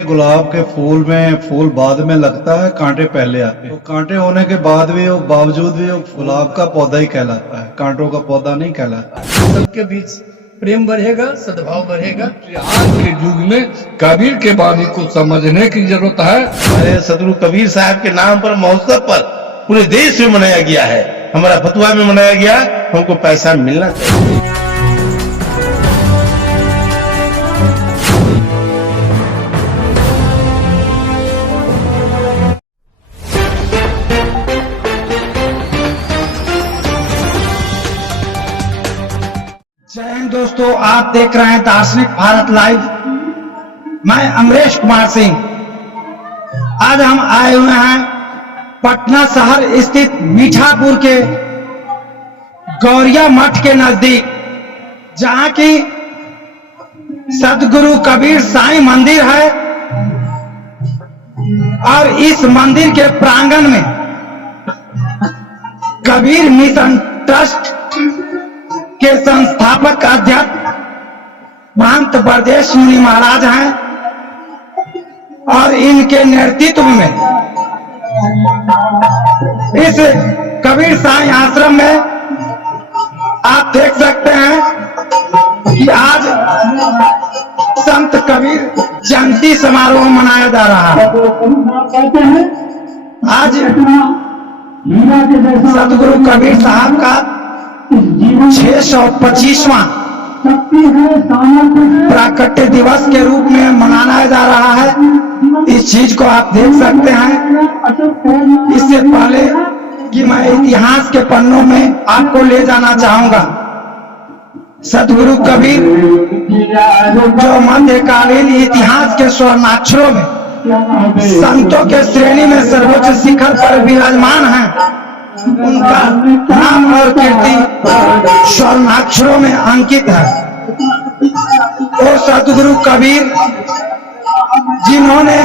गुलाब के फूल में फूल बाद में लगता है, कांटे पहले आते हैं। तो कांटे होने के बाद भी वो बावजूद भी वो गुलाब का पौधा ही कहलाता है, कांटों का पौधा नहीं कहलाता। सबके बीच प्रेम बढ़ेगा, सद्भाव बढ़ेगा। आज के युग में कबीर के बानी को समझने की जरूरत है। हमारे सदगुरु कबीर साहब के नाम पर महोत्सव पर पूरे देश में मनाया गया है, हमारा फतुहा में मनाया गया। हमको पैसा मिलना चाहिए। जय हिंद दोस्तों, आप देख रहे हैं दार्शनिक भारत लाइव। मैं अमरेश कुमार सिंह। आज हम आए हुए हैं पटना शहर स्थित मीठापुर के गौरिया मठ के नजदीक, जहां की सदगुरु कबीर साईं मंदिर है। और इस मंदिर के प्रांगण में कबीर मिशन ट्रस्ट के संस्थापक अध्यक्ष महंत ब्रजेश मुनि महाराज हैं और इनके नेतृत्व में इस कबीर साईं आश्रम में आप देख सकते हैं कि आज संत कबीर जयंती समारोह मनाया जा रहा है। आज सदगुरु कबीर साहब का 625वां प्राकट्य दिवस के रूप में मनाया जा रहा है। इस चीज को आप देख सकते हैं। इससे पहले कि मैं इतिहास के पन्नों में आपको ले जाना चाहूंगा, सदगुरु कबीर जो मध्यकालीन इतिहास के स्वर्णाक्षरों में संतों के श्रेणी में सर्वोच्च शिखर पर विराजमान हैं, उनका नाम और कीर्ति स्वर्णाक्षरों में अंकित है। वो सदगुरु कबीर जिन्होंने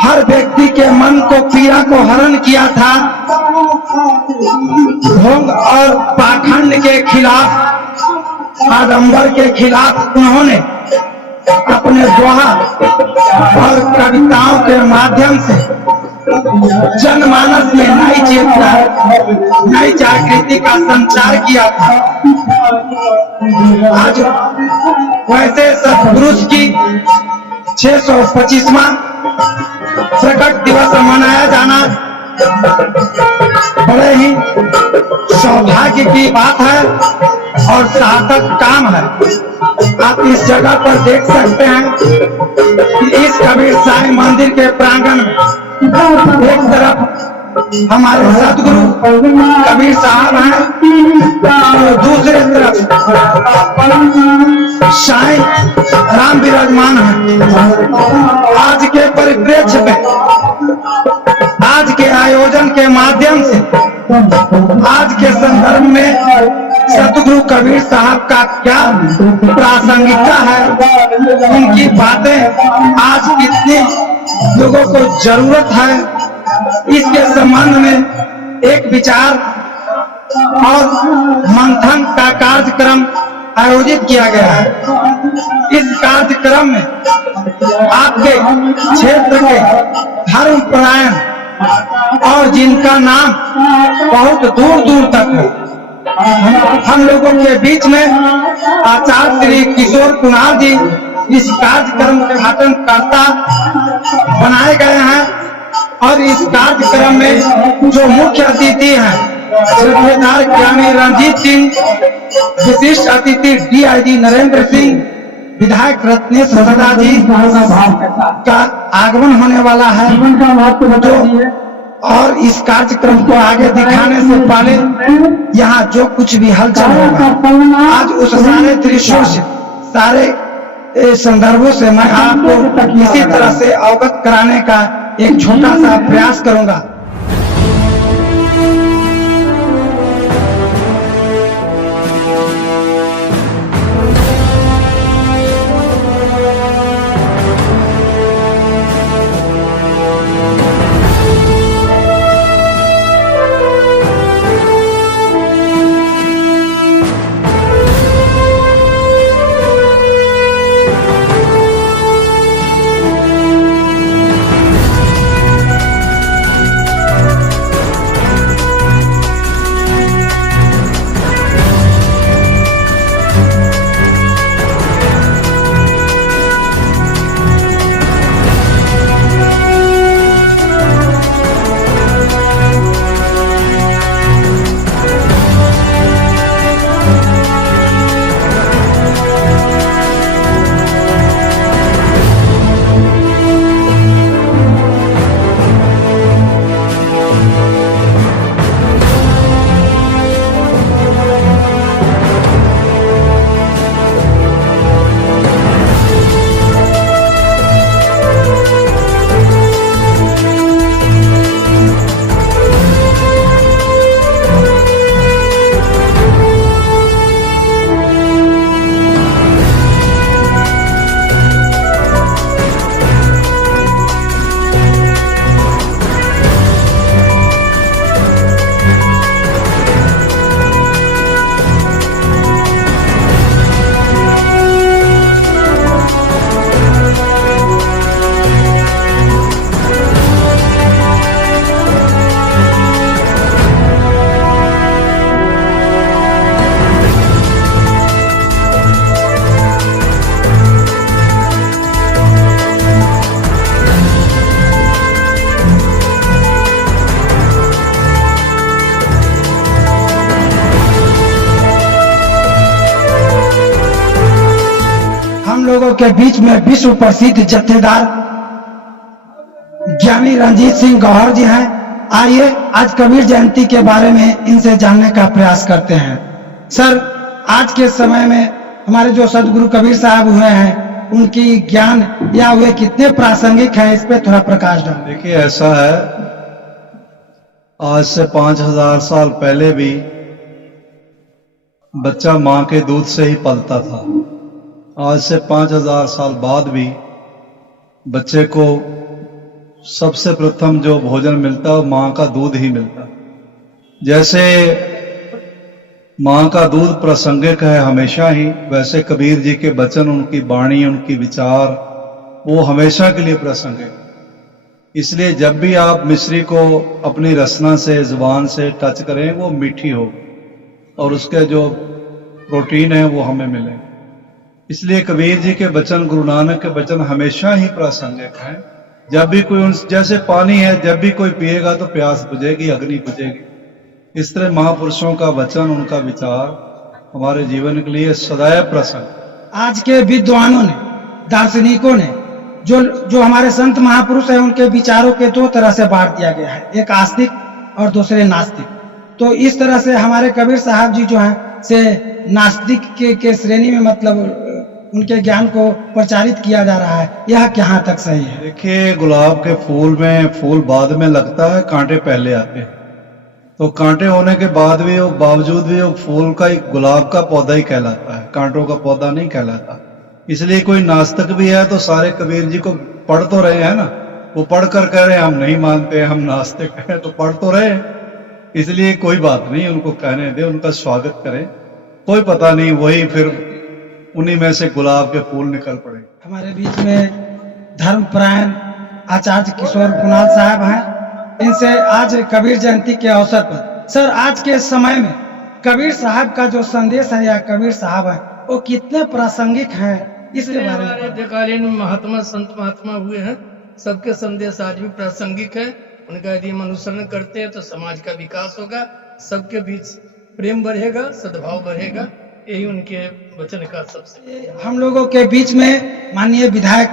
हर व्यक्ति के मन को पीड़ा को हरण किया था, ढोंग और पाखंड के खिलाफ, आडंबर के खिलाफ उन्होंने अपने दोहा और कविताओं के माध्यम से जनमानस में नई चेतना, नई जागृति का संचार किया था। आज वैसे सतपुरुष की 625वां प्रकट दिवस मनाया जाना बड़े ही सौभाग्य की बात है और सार्थक काम है। आप इस जगह पर देख सकते हैं कि इस कबीर साईं मंदिर के प्रांगण में एक तरफ हमारे सदगुरु कबीर साहब हैं और दूसरे तरफ साईं राम विराजमान हैं। आज के परिप्रेक्ष्य में, आज के आयोजन के माध्यम से, आज के संदर्भ में सदगुरु कबीर साहब का क्या प्रासंगिकता है, उनकी बातें आज कितने लोगों को जरूरत है, इसके संबंध में एक विचार और मंथन का कार्यक्रम आयोजित किया गया है। इस कार्यक्रम में आपके क्षेत्र के धर्मपरायण और जिनका नाम बहुत दूर दूर तक है, हम लोगों के बीच में आचार्य श्री किशोर कुमार जी इस कार्यक्रम के उद्घाटन कर्ता बनाए गए हैं। और इस कार्यक्रम में जो मुख्य अतिथि हैं, सूबेदार ग्रामीण रंजीत सिंह, विशिष्ट अतिथि DIG नरेंद्र सिंह, विधायक रत्नेश सदा जी का आगमन होने वाला है। जो और इस कार्यक्रम को आगे दिखाने से पहले यहाँ जो कुछ भी हलचल होगा, आज उस सारे दृश्यों से, सारे संदर्भों से मैं आपको इसी तरह से अवगत कराने का एक छोटा सा प्रयास करूंगा। लोगों के बीच में विश्व प्रसिद्ध जत्थेदार ज्ञानी रंजीत सिंह गौहर जी हैं। आइए आज कबीर जयंती के बारे में इनसे जानने का प्रयास करते हैं। सर, आज के समय में हमारे जो सदगुरु कबीर साहब हुए हैं, उनकी ज्ञान या वे कितने प्रासंगिक हैं, इस पे थोड़ा प्रकाश डालें। देखिए, ऐसा है, आज से 5000 साल पहले भी बच्चा मां के दूध से ही पलता था। आज से 5000 साल बाद भी बच्चे को सबसे प्रथम जो भोजन मिलता है वो मां का दूध ही मिलता है। जैसे मां का दूध प्रासंगिक है हमेशा ही, वैसे कबीर जी के वचन, उनकी वाणी, उनकी विचार, वो हमेशा के लिए प्रासंगिक। इसलिए जब भी आप मिश्री को अपनी रसना से, जुबान से टच करें, वो मीठी हो और उसके जो प्रोटीन है वो हमें मिले। इसलिए कबीर जी के वचन, गुरु नानक के वचन हमेशा ही प्रासंगिक हैं। जब भी कोई, जैसे पानी है, जब भी कोई पिएगा तो प्यास बुझेगी, अग्नि बुझेगी। इस तरह महापुरुषों का वचन, उनका विचार हमारे जीवन के लिए सदैव प्रसंग। आज के विद्वानों ने, दार्शनिकों ने, जो हमारे संत महापुरुष हैं, उनके विचारों के दो तरह से बांट दिया गया है, एक आस्तिक और दूसरे नास्तिक। तो इस तरह से हमारे कबीर साहब जी जो हैं से नास्तिक के श्रेणी में, मतलब उनके ज्ञान को प्रचारित किया जा रहा है, यह कहाँ तक सही है? देखिए, गुलाब के फूल में फूल बाद में लगता है, कांटे पहले आते हैं। तो कांटे होने के बाद भी, वो बावजूद भी, वो फूल का एक गुलाब का पौधा ही कहलाता है, कांटों का पौधा नहीं कहलाता। इसलिए कोई नास्तिक भी है तो सारे कबीर जी को पढ़ तो रहे हैं ना, वो पढ़ कर कह रहे हैं हम नहीं मानते, हम नास्तिक हैं, तो पढ़ तो रहे हैं। इसलिए कोई बात नहीं, उनको कहने दे, उनका स्वागत करें। कोई पता नहीं, वही फिर उन्हीं में से गुलाब के फूल निकल पड़े। हमारे बीच में धर्मपरायण आचार्य किशोर कुणाल साहब हैं। इनसे आज कबीर जयंती के अवसर पर, सर, आज के समय में कबीर साहब का जो संदेश है या कबीर साहब है, वो कितने प्रासंगिक हैं, इसके बारे में। हमारे मध्यकालीन महात्मा, संत महात्मा हुए हैं, सबके संदेश आज भी प्रासंगिक है। उनका यदि हम अनुसरण करते हैं तो समाज का विकास होगा, सबके बीच प्रेम बढ़ेगा, सद्भाव बढ़ेगा। यही उनके वचन का सबसे। हम लोगों के बीच में माननीय विधायक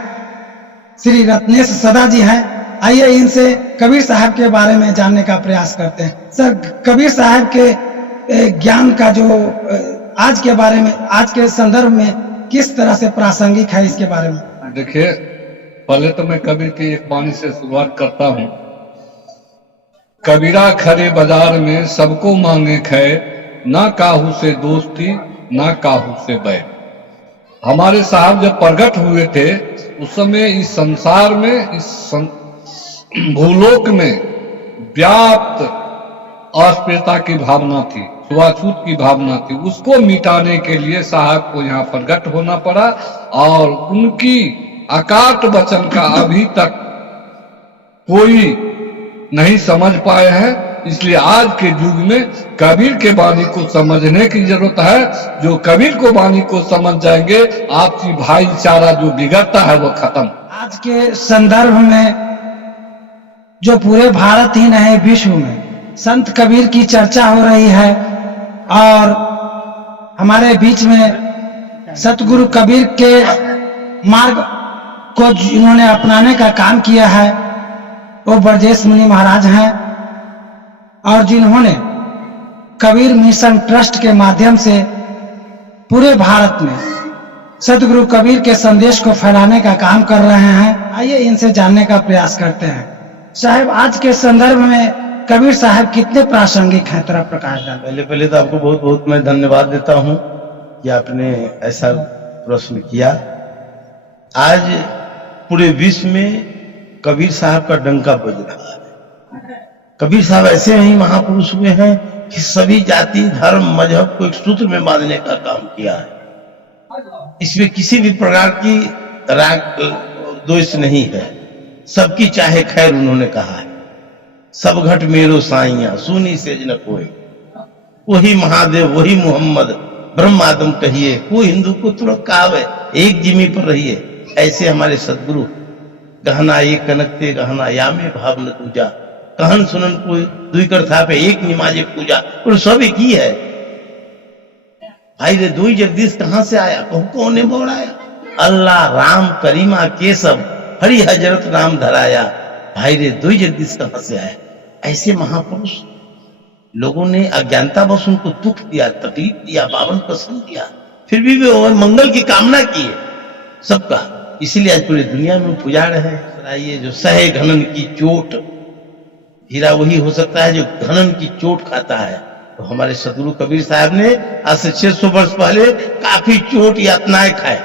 श्री रत्नेश सदा जी हैं। आइए इनसे कबीर साहब के बारे में जानने का प्रयास करते हैं। सर, कबीर साहब के ज्ञान का जो आज के बारे में, आज के संदर्भ में किस तरह से प्रासंगिक है, इसके बारे में। देखिए, पहले तो मैं कबीर की एक वाणी से शुरुआत करता हूँ। कबीरा खरे बाजार में सबको मांगे खै, ना काहू से दोस्ती ना काहू से बैर। हमारे साहब जब प्रकट हुए थे, उस समय इस संसार में, इस भूलोक में व्याप्त अस्पृश्यता की भावना थी, छुआछूत की भावना थी। उसको मिटाने के लिए साहब को यहाँ प्रकट होना पड़ा और उनकी अकाट वचन का अभी तक कोई नहीं समझ पाए हैं। इसलिए आज के युग में कबीर के वाणी को समझने की जरूरत है। जो कबीर को वाणी को समझ जाएंगे, आपसी भाईचारा जो बिगड़ता है वो खत्म। आज के संदर्भ में जो पूरे भारत ही नहीं, विश्व में संत कबीर की चर्चा हो रही है और हमारे बीच में सतगुरु कबीर के मार्ग को जिन्होंने अपनाने का काम किया है, वो ब्रजेश मुनि महाराज हैं और जिन्होंने कबीर मिशन ट्रस्ट के माध्यम से पूरे भारत में सतगुरु कबीर के संदेश को फैलाने का काम कर रहे हैं। आइए इनसे जानने का प्रयास करते हैं। साहब, आज के संदर्भ में कबीर साहब कितने प्रासंगिक हैं, तरह प्रकाश डाल। पहले तो आपको बहुत बहुत मैं धन्यवाद देता हूं कि आपने ऐसा प्रश्न किया। आज पूरे विश्व में कबीर साहब का डंका बज रहा है। कबीर साहब ऐसे ही महापुरुष हुए हैं कि सभी जाति, धर्म, मजहब को एक सूत्र में बांधने का काम किया है। इसमें किसी भी प्रकार की राग दोष नहीं है। सबकी चाहे खैर उन्होंने कहा है। सब घट मेरो साइया सुनी सेज न कोई, वही महादेव वही मोहम्मद ब्रह्म आदम कहिए, कोई हिंदू को तुरंत कहावे, एक जिमी पर रहिए। ऐसे हमारे सदगुरु गहना एक कनकते गहना यामे भाव न दूजा, कहन सुनन कोई दुई कर था पे एक निमाजे पूजा, और सब एक ही है। भाई रे दुई जगदीश कहां से आया, कहू कौन ने बोलाया। अल्लाह राम करीमा केशव हरि हजरत नाम धराया, भाई रे दो जगदीश कहां से आया। ऐसे महापुरुष लोगों ने अज्ञानता बस उनको दुख दिया, तकलीफ दिया, पावन प्रसन्न दिया, फिर भी वे मंगल की कामना की है सबका। इसीलिए आज पूरी दुनिया में पूजा रहे हैं। ये जो सहे घनन की चोट, हीरा वही हो सकता है जो घनन की चोट खाता है। तो हमारे सतगुरु कबीर साहब ने आज से 600 वर्ष पहले काफी चोट यातनाएं खाए।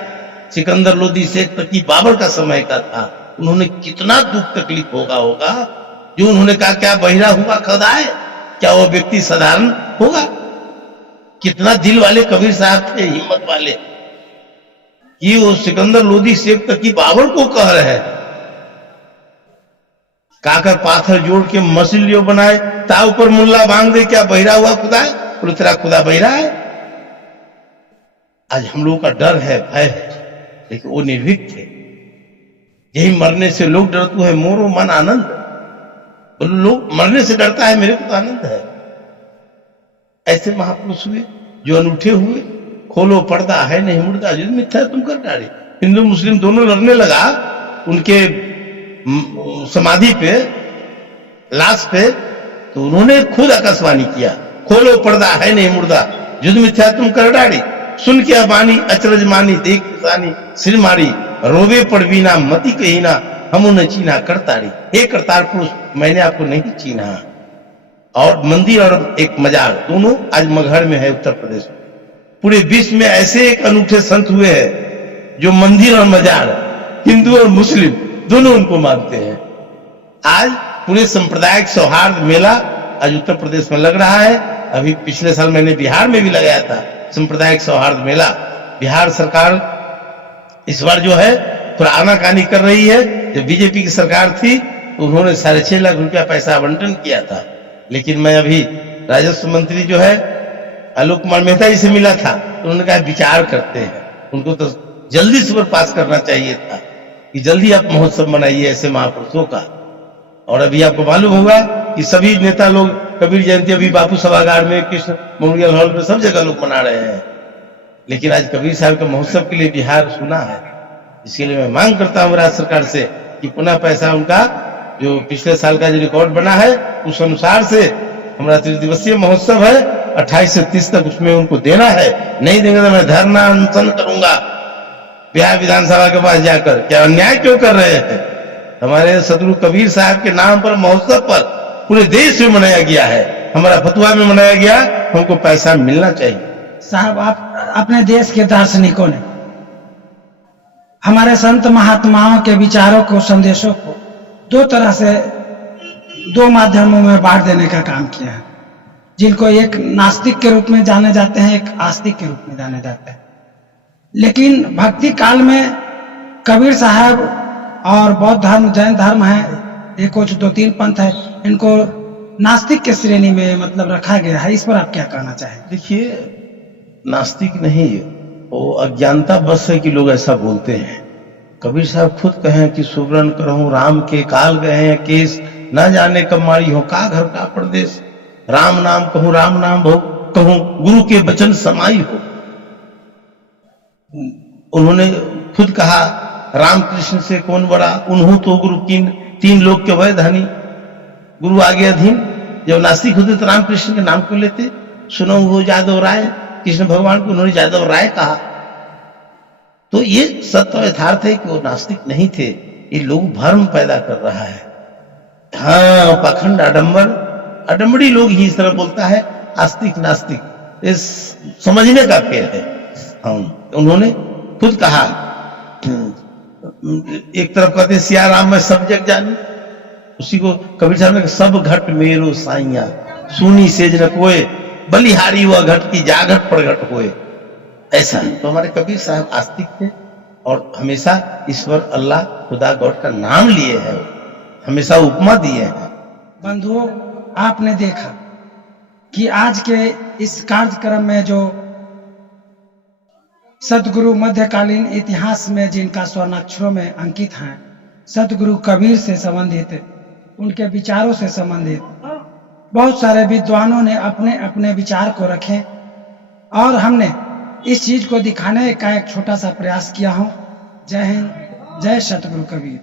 सिकंदर लोदी शेख तकी बाबर का समय का था, उन्होंने कितना दुख तकलीफ होगा जो उन्होंने कहा क्या बहिरा हुआ खुदाए, क्या वो व्यक्ति साधारण होगा। कितना दिल वाले कबीर साहब थे, हिम्मत वाले, कि वो सिकंदर लोदी शेख तकी बाबर को कह रहे हैं काकर पाथर जोड़ के मसीलियो बनाए, ता ऊपर मुल्ला बांध दे, क्या बहिरा हुआ खुदा है, बोले तेरा खुदा बहिरा है। आज हम लोगों का डर है, भय है, लेकिन वो निर्भीक थे। यही मरने से लोग डरते हैं, मोरो मन आनंद, बोलो लोग मरने से डरता है, मेरे को तो आनंद है। ऐसे महापुरुष हुए जो अनूठे हुए। खोलो पर्दा है नहीं मुर्दा, जिस मिथ्या तुम कर डाले। हिंदू मुस्लिम दोनों लड़ने लगा उनके समाधि पे, लाश पे, तो उन्होंने खुद आकाशवाणी किया, खोलो पर्दा है नहीं मुर्दा, युद्ध मिथ्या तुम कर डाली। सुन के अबानी अचरज मानी, देख किसानी सिर मारी, रोवे पड़ बीना मती कही ना, हम उन्हें चीना करतारी। हे करतार पुरुष, मैंने आपको नहीं चीना। और मंदिर और एक मजार दोनों आज मगहर में है, उत्तर प्रदेश में। पूरे विश्व में ऐसे एक अनूठे संत हुए हैं जो मंदिर और मजार, हिंदू और मुस्लिम दोनों उनको मानते हैं। आज पूरे सांप्रदायिक सौहार्द मेला आज उत्तर प्रदेश में लग रहा है। अभी पिछले साल मैंने बिहार में भी लगाया था सांप्रदायिक सौहार्द मेला। बिहार सरकार इस बार जो है थोड़ा आनाकानी कर रही है। जब बीजेपी की सरकार थी तो उन्होंने 6.5 लाख रुपया पैसा आवंटन किया था, लेकिन मैं अभी राजस्व मंत्री जो है आलोक कुमार मेहता जी से मिला था, तो उन्होंने कहा विचार करते हैं। उनको तो जल्दी से पर पास करना चाहिए था कि जल्दी आप महोत्सव मनाइए ऐसे महापुरुषों का। और अभी आपको मालूम होगा कि सभी नेता लोग कबीर जयंती अभी बापू सभागार में, कृष्ण मेमोरियल हॉल में, सब जगह लोग मना रहे हैं। लेकिन आज कबीर साहब के महोत्सव के लिए बिहार सुना है। इसके लिए मैं मांग करता हूँ राज्य सरकार से कि पुनः पैसा उनका जो पिछले साल का जो रिकॉर्ड बना है उस अनुसार से हमारा 3 दिवसीय महोत्सव है 28 से 30 तक, उसमें उनको देना है। नहीं देंगे तो मैं धरना अनशन करूंगा बिहार विधानसभा के पास जाकर। क्या अन्याय क्यों कर रहे हैं? हमारे सतगुरु कबीर साहब के नाम पर महोत्सव पर पूरे देश में मनाया गया है, हमारा फतुहा में मनाया गया, हमको पैसा मिलना चाहिए। साहब, आप अपने देश के दार्शनिकों ने हमारे संत महात्माओं के विचारों को, संदेशों को 2 तरह से 2 माध्यमों में बांट देने का काम किया है, जिनको एक नास्तिक के रूप में जाने जाते हैं, एक आस्तिक के रूप में जाने जाते हैं। लेकिन भक्ति काल में कबीर साहब और बौद्ध धर्म, जैन धर्म है, ये कुछ 2-3 पंथ है, इनको नास्तिक के श्रेणी में मतलब रखा गया है। इस पर आप क्या कहना चाहेंगे? देखिए, नास्तिक नहीं, वो अज्ञानता बस है कि लोग ऐसा बोलते हैं। कबीर साहब खुद कहें कि सुवर्ण करहूं राम के काल गए हैं केस, ना जाने कब मारी हो का घर का प्रदेश। राम नाम कहूं राम नाम कहूं, गुरु के वचन समाई हो। उन्होंने खुद कहा राम कृष्ण से कौन बड़ा, उन्हों तो गुरु किन, 3 लोग के वह धनी, गुरु आगे अधीन। जब नास्तिक होते तो राम कृष्ण के नाम क्यों लेते? सुनो वो जादव राय, कृष्ण भगवान को उन्होंने जादव राय कहा। तो ये सत्य यथार्थ है कि वो नास्तिक नहीं थे। ये लोग भ्रम पैदा कर रहा है। हाँ, पाखंड, अडम्बरी लोग ही इस तरह बोलता है, आस्तिक नास्तिक, इस समझने का फेर है। उन्होंने खुद कहा, एक तरफ कहते सिया राम में सब जग जानी, उसी को कबीर साहब ने सब घट मेरो साइया, सुनी सेज न कोय, बलिहारी हुआ घट की जागट प्रगट होए। ऐसा तो हमारे कबीर साहब आस्तिक थे और हमेशा ईश्वर, अल्लाह, खुदा, गॉड का नाम लिए हैं, हमेशा उपमा दिए हैं। बंधुओं, आपने देखा कि आज के इस कार्यक्रम में जो सदगुरु मध्यकालीन इतिहास में जिनका स्वर्णाक्षरों में अंकित हैं, सदगुरु कबीर से संबंधित, उनके विचारों से संबंधित बहुत सारे विद्वानों ने अपने अपने विचार को रखे और हमने इस चीज को दिखाने का एक छोटा सा प्रयास किया हूं जय हिंद, जय सतगुरु कबीर।